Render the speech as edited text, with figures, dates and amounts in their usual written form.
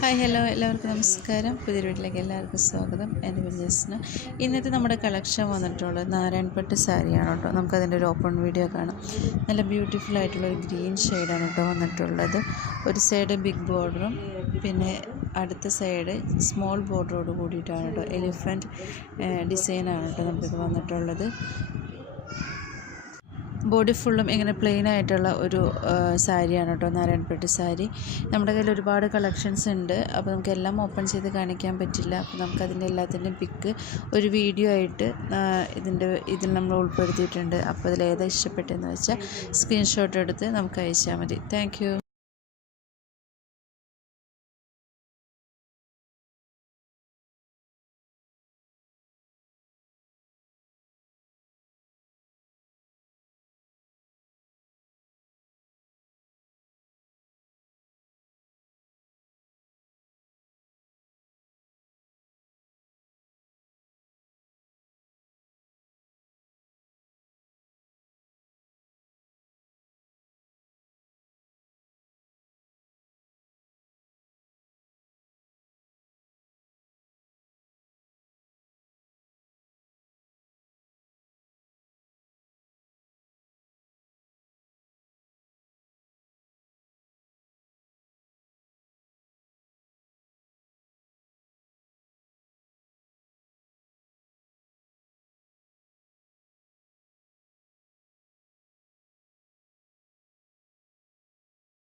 Hi hello എല്ലാവർക്കും നമസ്കാരം. പുതിയ വീട്ടിലേക്ക് എല്ലാവർക്കും സ്വാഗതം. എൻ്റെ പേര് ജസ്ന. ഇന്നത്തെ നമ്മുടെ കളക്ഷൻ വന്നിട്ടുള്ളത് നാരായൺപട്ട് സാരിയാണ് കേട്ടോ. നമുക്കതിൻ്റെ ഒരു ഓപ്പൺ വീഡിയോ കാണാം. നല്ല ബ്യൂട്ടിഫുൾ ആയിട്ടുള്ളൊരു ഗ്രീൻ ഷെയ്ഡാണ് കേട്ടോ വന്നിട്ടുള്ളത്. ഒരു സൈഡ് ബിഗ് ബോർഡറും പിന്നെ അടുത്ത സൈഡ് സ്മോൾ ബോർഡറോട് കൂടിയിട്ടാണ് കേട്ടോ. എലിഫൻറ്റ് ഡിസൈനാണ് കേട്ടോ നമുക്കിത് വന്നിട്ടുള്ളത്. ബോഡി ഫുള്ളും ഇങ്ങനെ പ്ലെയിൻ ആയിട്ടുള്ള ഒരു സാരിയാണ് കേട്ടോ നാരായൺപട്ട് സാരി. നമ്മുടെ കയ്യിൽ ഒരുപാട് കളക്ഷൻസ് ഉണ്ട്. അപ്പോൾ നമുക്ക് എല്ലാം ഓപ്പൺ ചെയ്ത് കാണിക്കാൻ പറ്റില്ല. അപ്പോൾ നമുക്കതിൻ്റെ എല്ലാത്തിൻ്റെയും പിക്ക് ഒരു വീഡിയോ ആയിട്ട് ഇതിൽ നമ്മൾ ഉൾപ്പെടുത്തിയിട്ടുണ്ട്. അപ്പോൾ അതിലേതാ ഇഷ്ടപ്പെട്ടതെന്ന് വെച്ചാൽ സ്ക്രീൻഷോട്ട് എടുത്ത് നമുക്ക് അയച്ചാൽ മതി. താങ്ക്